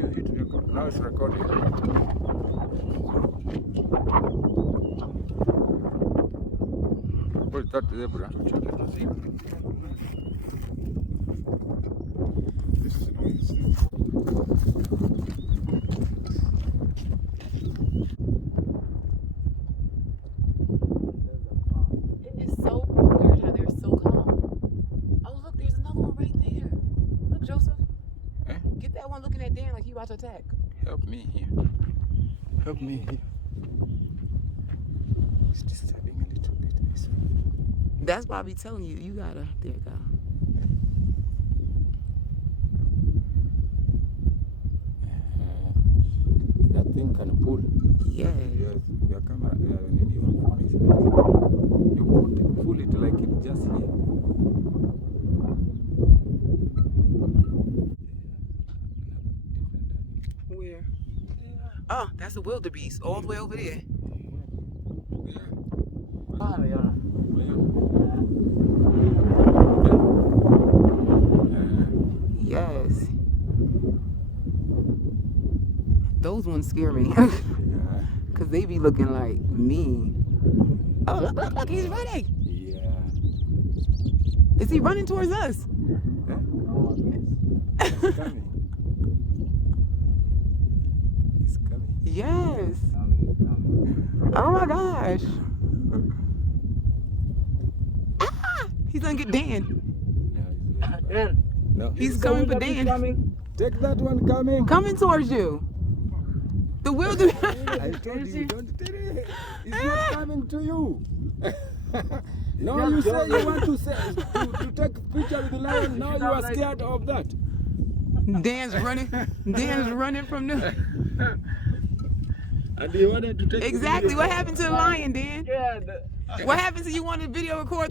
you hit record. Now it's recording. What is that zebra? This is looking at Dan like he about to attack. Help me here. Help me here. It's disturbing a little bit. This one. That's why I be telling you, you gotta. There you go. That thing can pull. Yeah. Your camera. You pull it like it just here. Where? Oh, that's a wildebeest all the way over there. Yes. Those ones scare me. Because they be looking like me. Oh, look, he's running. Yeah. Is he running towards us? He's coming. He's coming. Yes. Oh my gosh. Ah! He's gonna get Dan. No. He's coming for Dan. Take that one coming. Coming towards you. The wildebeest. I told you, don't tell it. It's not coming to you. No, you say you want to take a picture with the lion. Now you are scared of that. Dan's running. Dan's running from the. And you wanted to take Exactly. What happened to the lion, Dan? What happened to you wanted to video record?